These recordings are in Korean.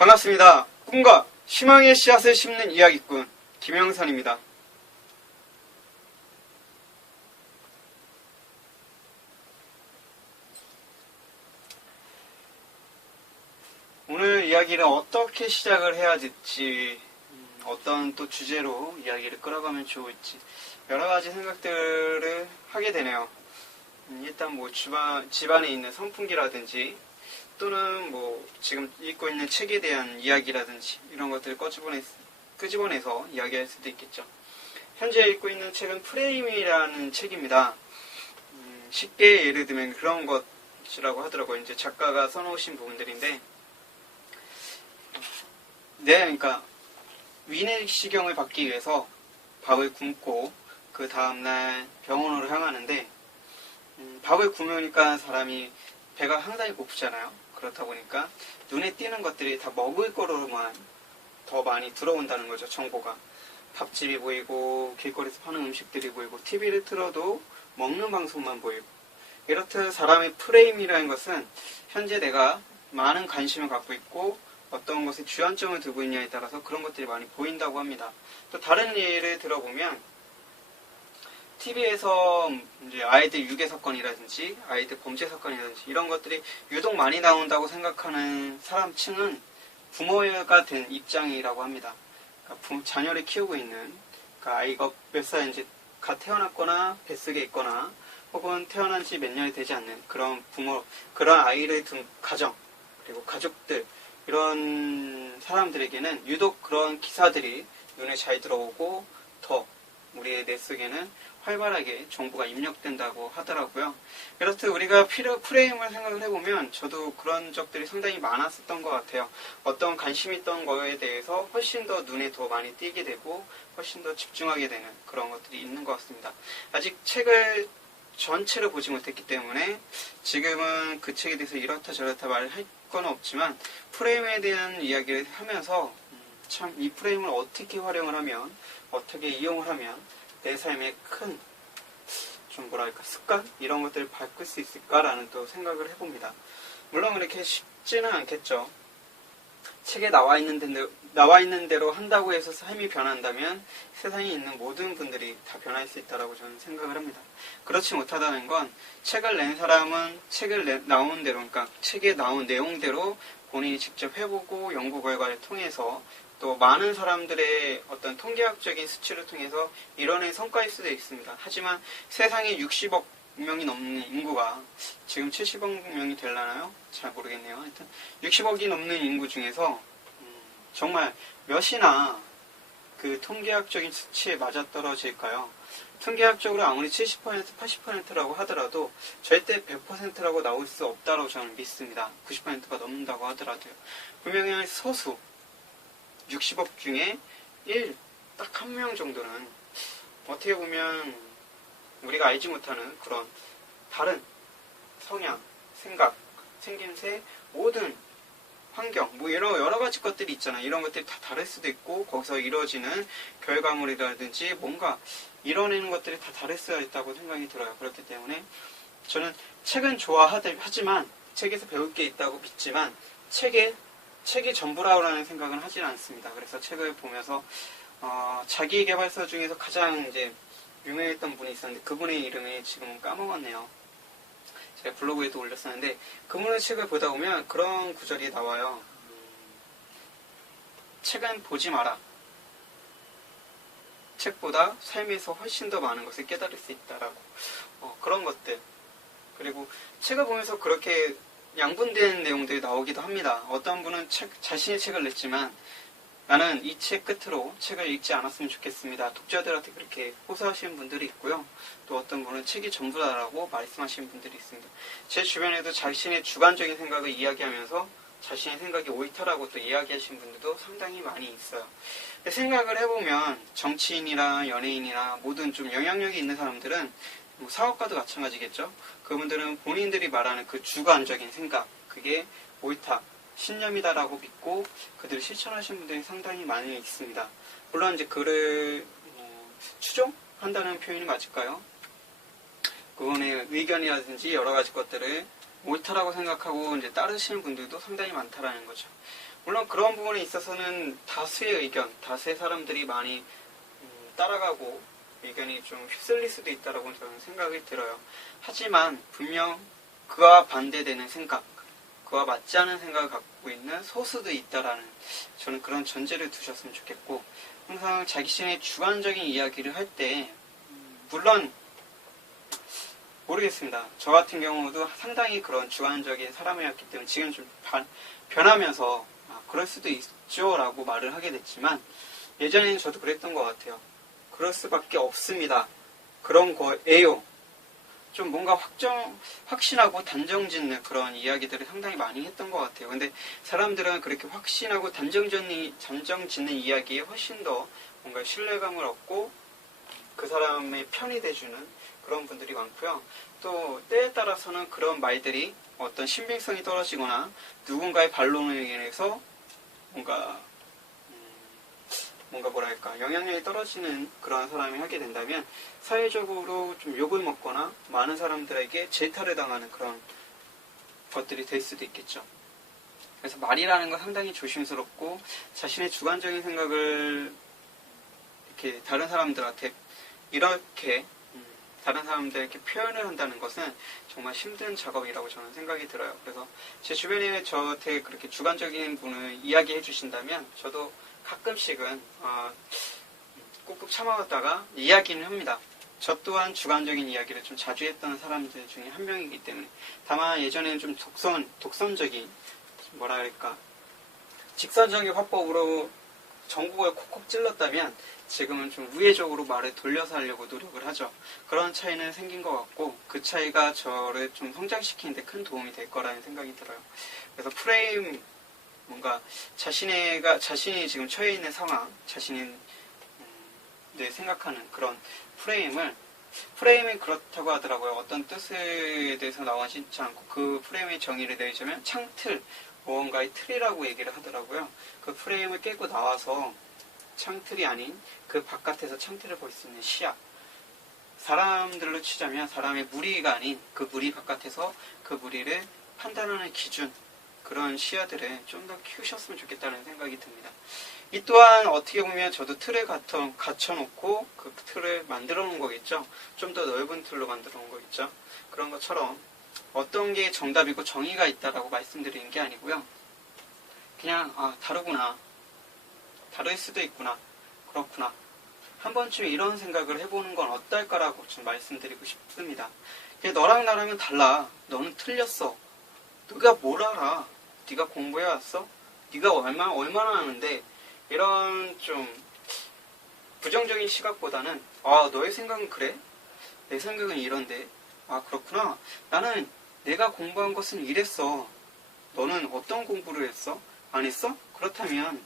반갑습니다. 꿈과 희망의 씨앗을 심는 이야기꾼 김영선입니다. 오늘 이야기를 어떻게 시작을 해야 될지, 어떤 또 주제로 이야기를 끌어가면 좋을지 여러 가지 생각들을 하게 되네요. 일단 뭐 집안에 있는 선풍기라든지 또는 뭐 지금 읽고 있는 책에 대한 이야기라든지 이런 것들을 끄집어내서 이야기할 수도 있겠죠. 현재 읽고 있는 책은 프레임이라는 책입니다. 쉽게 예를 들면 그런 것이라고 하더라고요. 이제 작가가 써놓으신 부분들인데, 그러니까 위내시경을 받기 위해서 밥을 굶고 그 다음날 병원으로 향하는데, 밥을 굶으니까 사람이 배가 상당히 고프잖아요. 그렇다 보니까 눈에 띄는 것들이 다 먹을 거로만 더 많이 들어온다는 거죠. 정보가. 밥집이 보이고 길거리에서 파는 음식들이 보이고 TV를 틀어도 먹는 방송만 보이고, 이렇듯 사람의 프레임이라는 것은 현재 내가 많은 관심을 갖고 있고 어떤 것에 주안점을 두고 있냐에 따라서 그런 것들이 많이 보인다고 합니다. 또 다른 예를 들어보면 TV에서 이제 아이들 유괴 사건이라든지 아이들 범죄 사건이라든지 이런 것들이 유독 많이 나온다고 생각하는 사람층은 부모가 된 입장이라고 합니다. 그러니까 자녀를 키우고 있는, 그러니까 아이가 몇 살 이제 갓 태어났거나 뱃속에 있거나 혹은 태어난 지 몇 년이 되지 않는 그런 부모, 그런 아이를 둔 가정, 그리고 가족들, 이런 사람들에게는 유독 그런 기사들이 눈에 잘 들어오고 더 우리의 뇌 속에는 활발하게 정보가 입력된다고 하더라고요. 그렇듯 우리가 프레임을 생각을 해보면 저도 그런 적들이 상당히 많았었던 것 같아요. 어떤 관심 있던 거에 대해서 훨씬 더 눈에 더 많이 띄게 되고 훨씬 더 집중하게 되는 그런 것들이 있는 것 같습니다. 아직 책을 전체를 보지 못했기 때문에 지금은 그 책에 대해서 이렇다 저렇다 말할 건 없지만, 프레임에 대한 이야기를 하면서 참 이 프레임을 어떻게 활용을 하면, 어떻게 이용을 하면 내 삶에 큰 습관? 이런 것들을 바꿀 수 있을까라는 또 생각을 해봅니다. 물론 그렇게 쉽지는 않겠죠. 책에 나와 있는 대로 한다고 해서 삶이 변한다면 세상에 있는 모든 분들이 다 변할 수 있다고 저는 생각을 합니다. 그렇지 못하다는 건 책을 낸 사람은 나온 대로, 그러니까 책에 나온 내용대로 본인이 직접 해보고 연구 결과를 통해서 또 많은 사람들의 어떤 통계학적인 수치를 통해서 이뤄낸 성과일 수도 있습니다. 하지만 세상에 60억 명이 넘는 인구가 지금 70억 명이 되려나요? 잘 모르겠네요. 하여튼 60억이 넘는 인구 중에서 정말 몇이나 그 통계학적인 수치에 맞아떨어질까요? 통계학적으로 아무리 70%, 80%라고 하더라도 절대 100%라고 나올 수 없다고 저는 믿습니다. 90%가 넘는다고 하더라도요. 분명히 소수 60억 중에 딱 한 명 정도는 어떻게 보면 우리가 알지 못하는 그런 다른 성향, 생각, 생김새, 모든 환경, 뭐 여러 가지 것들이 있잖아요. 이런 것들이 다 다를 수도 있고 거기서 이루어지는 결과물이라든지 뭔가 이뤄내는 것들이 다 다를 수 있다고 생각이 들어요. 그렇기 때문에 저는 책은 좋아하지만 책에서 배울 게 있다고 믿지만 책이 전부라는 생각은 하진 않습니다. 그래서 책을 보면서 자기계발서 중에서 가장 이제 유명했던 분이 있었는데 그분의 이름이 지금 까먹었네요. 제가 블로그에도 올렸었는데 그분의 책을 보다 보면 그런 구절이 나와요. 책은 보지 마라. 책보다 삶에서 훨씬 더 많은 것을 깨달을 수 있다라고. 그런 것들. 그리고 책을 보면서 그렇게 양분된 내용들이 나오기도 합니다. 어떤 분은 자신의 책을 냈지만 나는 이 책 끝으로 책을 읽지 않았으면 좋겠습니다. 독자들한테 그렇게 호소하시는 분들이 있고요. 또 어떤 분은 책이 전부다라고 말씀하시는 분들이 있습니다. 제 주변에도 자신의 주관적인 생각을 이야기하면서 자신의 생각이 옳다라고 또 이야기하시는 분들도 상당히 많이 있어요. 생각을 해보면 정치인이나 연예인이나 모든 좀 영향력이 있는 사람들은 사업가도 마찬가지겠죠. 그분들은 본인들이 말하는 그 주관적인 생각, 그게 옳다, 신념이다라고 믿고 그들을 실천하시는 분들이 상당히 많이 있습니다. 물론 이제 그를 추종한다는 표현이 맞을까요? 그분의 의견이라든지 여러 가지 것들을 옳다라고 생각하고 이제 따르시는 분들도 상당히 많다라는 거죠. 물론 그런 부분에 있어서는 다수의 의견, 다수의 사람들이 많이 따라가고 의견이 좀 휩쓸릴 수도 있다라고 저는 생각이 들어요. 하지만 분명 그와 반대되는 생각, 그와 맞지 않은 생각을 갖고 있는 소수도 있다라는 저는 그런 전제를 두셨으면 좋겠고, 항상 자기 자신의 주관적인 이야기를 할 때 물론 모르겠습니다. 저 같은 경우도 상당히 그런 주관적인 사람이었기 때문에 지금 좀 변하면서 그럴 수도 있죠 라고 말을 하게 됐지만, 예전에는 저도 그랬던 것 같아요. 그럴 수밖에 없습니다. 그런 거예요. 좀 뭔가 확신하고 단정 짓는 그런 이야기들을 상당히 많이 했던 것 같아요. 근데 사람들은 그렇게 확신하고 단정 짓는 이야기에 훨씬 더 뭔가 신뢰감을 얻고 그 사람의 편이 돼주는 그런 분들이 많고요. 또 때에 따라서는 그런 말들이 어떤 신빙성이 떨어지거나 누군가의 반론에 의해서 뭔가 뭐랄까 영향력이 떨어지는 그런 사람이 하게 된다면 사회적으로 좀 욕을 먹거나 많은 사람들에게 질타를 당하는 그런 것들이 될 수도 있겠죠. 그래서 말이라는 건 상당히 조심스럽고 자신의 주관적인 생각을 이렇게 다른 사람들한테 표현을 한다는 것은 정말 힘든 작업이라고 저는 생각이 들어요. 그래서 제 주변에 저한테 그렇게 주관적인 분을 이야기해 주신다면 저도 가끔씩은 꾹꾹 참아왔다가 이야기는 합니다. 저 또한 주관적인 이야기를 좀 자주 했던 사람들 중에 한 명이기 때문에, 다만 예전에는 좀 독선적인 뭐라 그럴까 직선적인 화법으로 전국을 콕콕 찔렀다면 지금은 좀 우회적으로 말을 돌려서 하려고 노력을 하죠. 그런 차이는 생긴 것 같고 그 차이가 저를 좀 성장시키는 데 큰 도움이 될 거라는 생각이 들어요. 그래서 프레임, 뭔가 자신이 지금 처해 있는 상황, 자신이 생각하는 그런 프레임이 그렇다고 하더라고요. 어떤 뜻에 대해서 나오지 않고 그 프레임의 정의를 내리자면 창틀, 무언가의 틀이라고 얘기를 하더라고요. 그 프레임을 깨고 나와서 창틀이 아닌 그 바깥에서 창틀을 볼 수 있는 시야, 사람들로 치자면 사람의 무리가 아닌 그 무리 바깥에서 그 무리를 판단하는 기준, 그런 시야들을 좀 더 키우셨으면 좋겠다는 생각이 듭니다. 이 또한 어떻게 보면 저도 틀에 갇혀놓고 그 틀을 만들어 놓은 거겠죠. 좀 더 넓은 틀로 만들어 놓은 거겠죠. 그런 것처럼 어떤 게 정답이고 정의가 있다라고 말씀드리는 게 아니고요. 그냥 다르구나, 다를 수도 있구나, 그렇구나, 한 번쯤 이런 생각을 해보는 건 어떨까라고 좀 말씀드리고 싶습니다. 너랑 나랑은 달라. 너는 틀렸어. 네가 뭘 알아? 네가 공부해왔어? 네가 얼마나 아는데? 이런 좀 부정적인 시각보다는 너의 생각은 그래? 내 생각은 이런데. 그렇구나. 나는 내가 공부한 것은 이랬어. 너는 어떤 공부를 했어? 안 했어? 그렇다면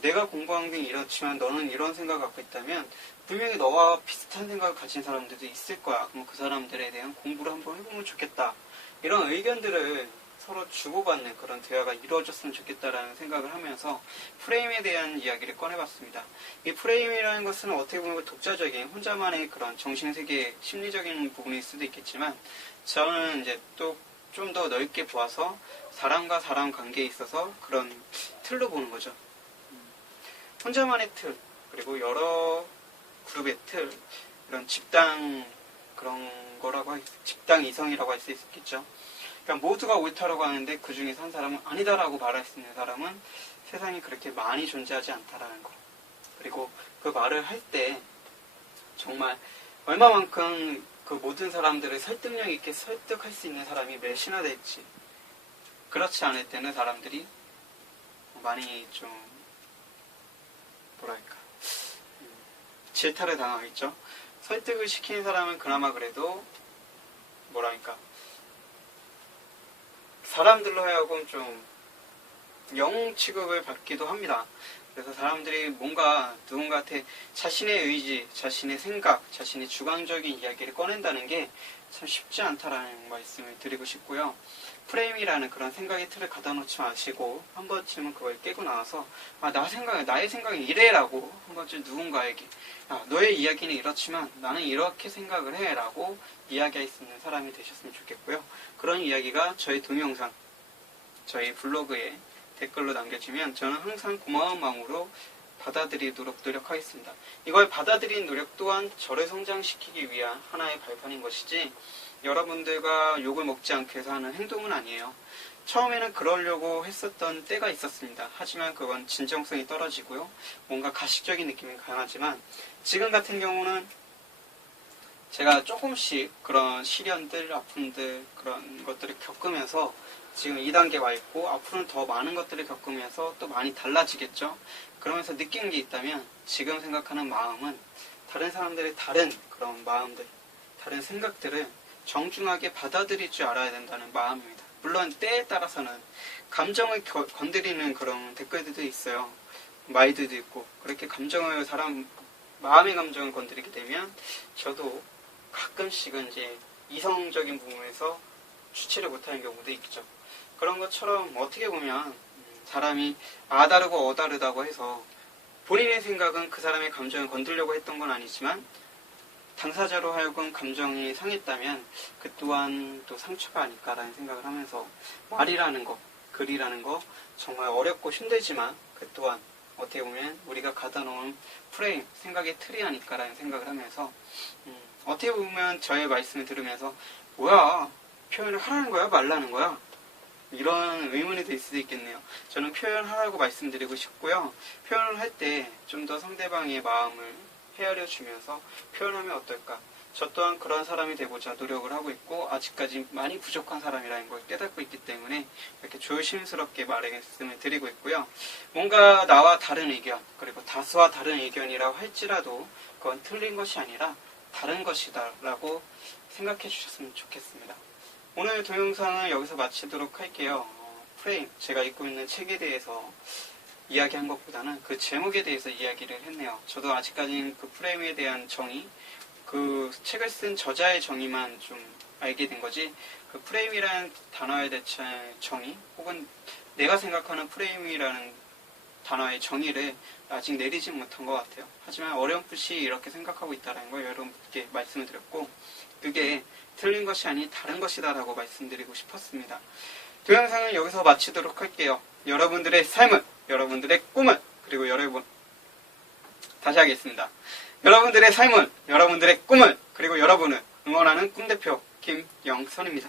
내가 공부한 게 이렇지만 너는 이런 생각을 갖고 있다면 분명히 너와 비슷한 생각을 가진 사람들도 있을 거야. 그럼 그 사람들에 대한 공부를 한번 해보면 좋겠다. 이런 의견들을 서로 주고받는 그런 대화가 이루어졌으면 좋겠다라는 생각을 하면서 프레임에 대한 이야기를 꺼내봤습니다. 이 프레임이라는 것은 어떻게 보면 독자적인 혼자만의 그런 정신세계 심리적인 부분일 수도 있겠지만, 저는 이제 또 좀 더 넓게 보아서 사람과 사람 관계에 있어서 그런 틀로 보는 거죠. 혼자만의 틀, 그리고 여러 그룹의 틀, 이런 집단 그런 거라고 집단 이성이라고 할 수 있겠죠. 그러니까 모두가 옳다라고 하는데 그 중에서 한 사람은 아니다라고 말할 수 있는 사람은 세상에 그렇게 많이 존재하지 않다라는 거. 그리고 그 말을 할 때 정말 얼마만큼 그 모든 사람들을 설득력 있게 설득할 수 있는 사람이 몇이나 될지, 그렇지 않을 때는 사람들이 많이 좀 뭐랄까 질타를 당하겠죠. 설득을 시키는 사람은 그나마 그래도 뭐랄까 사람들로 하여금 좀 영웅 취급을 받기도 합니다. 그래서 사람들이 뭔가 누군가한테 자신의 의지, 자신의 생각, 자신의 주관적인 이야기를 꺼낸다는 게 참 쉽지 않다라는 말씀을 드리고 싶고요. 프레임이라는 그런 생각의 틀을 갖다 놓지 마시고 한 번쯤은 그걸 깨고 나와서 나의 생각이 이래라고 한 번쯤 누군가에게 너의 이야기는 이렇지만 나는 이렇게 생각을 해 라고 이야기할 수 있는 사람이 되셨으면 좋겠고요. 그런 이야기가 저희 동영상, 저희 블로그에 댓글로 남겨주면 저는 항상 고마운 마음으로 받아들이도록 노력하겠습니다. 이걸 받아들이는 노력 또한 저를 성장시키기 위한 하나의 발판인 것이지 여러분들과 욕을 먹지 않게 해서 하는 행동은 아니에요. 처음에는 그러려고 했었던 때가 있었습니다. 하지만 그건 진정성이 떨어지고요. 뭔가 가식적인 느낌이 강하지만 지금 같은 경우는 제가 조금씩 그런 시련들, 아픔들 그런 것들을 겪으면서 지금 2단계 와 있고 앞으로는 더 많은 것들을 겪으면서 또 많이 달라지겠죠. 그러면서 느낀 게 있다면 지금 생각하는 마음은 다른 사람들의 다른 그런 마음들, 다른 생각들을 정중하게 받아들일 줄 알아야 된다는 마음입니다. 물론 때에 따라서는 감정을 건드리는 그런 댓글들도 있어요. 말들도 있고 그렇게 마음의 감정을 건드리게 되면 저도 가끔씩은 이제 이성적인 부분에서 주체를 못하는 경우도 있죠. 그런 것처럼 어떻게 보면 사람이 아다르고 어다르다고 해서 본인의 생각은 그 사람의 감정을 건드리려고 했던 건 아니지만 당사자로 하여금 감정이 상했다면 그 또한 또 상처가 아닐까라는 생각을 하면서 말이라는 거, 글이라는 거 정말 어렵고 힘들지만 그 또한 어떻게 보면 우리가 가다 놓은 프레임, 생각의 틀이 아닐까라는 생각을 하면서 어떻게 보면 저의 말씀을 들으면서 뭐야, 표현을 하라는 거야? 말라는 거야? 이런 의문이 들 수도 있겠네요. 저는 표현하라고 말씀드리고 싶고요. 표현을 할 때 좀 더 상대방의 마음을 헤아려주면서 표현하면 어떨까? 저 또한 그런 사람이 되고자 노력을 하고 있고 아직까지 많이 부족한 사람이라는 걸 깨닫고 있기 때문에 이렇게 조심스럽게 말씀을 드리고 있고요. 뭔가 나와 다른 의견, 그리고 다수와 다른 의견이라고 할지라도 그건 틀린 것이 아니라 다른 것이다 라고 생각해 주셨으면 좋겠습니다. 오늘 동영상을 여기서 마치도록 할게요. 프레임, 제가 읽고 있는 책에 대해서 이야기한 것보다는 그 제목에 대해서 이야기를 했네요. 저도 아직까지는 그 프레임에 대한 정의, 그 책을 쓴 저자의 정의만 좀 알게 된 거지, 그 프레임이라는 단어에 대한 정의, 혹은 내가 생각하는 프레임이라는 단어의 정의를 아직 내리지 못한 것 같아요. 하지만 어렴풋이 이렇게 생각하고 있다는 걸 여러분께 말씀을 드렸고, 그게 틀린 것이 아닌 다른 것이다 라고 말씀드리고 싶었습니다. 동영상은 여기서 마치도록 할게요. 여러분들의 삶은, 여러분들의 꿈은, 그리고 다시 하겠습니다. 여러분들의 삶은, 여러분들의 꿈은, 그리고 여러분을 응원하는 꿈대표 김영선입니다.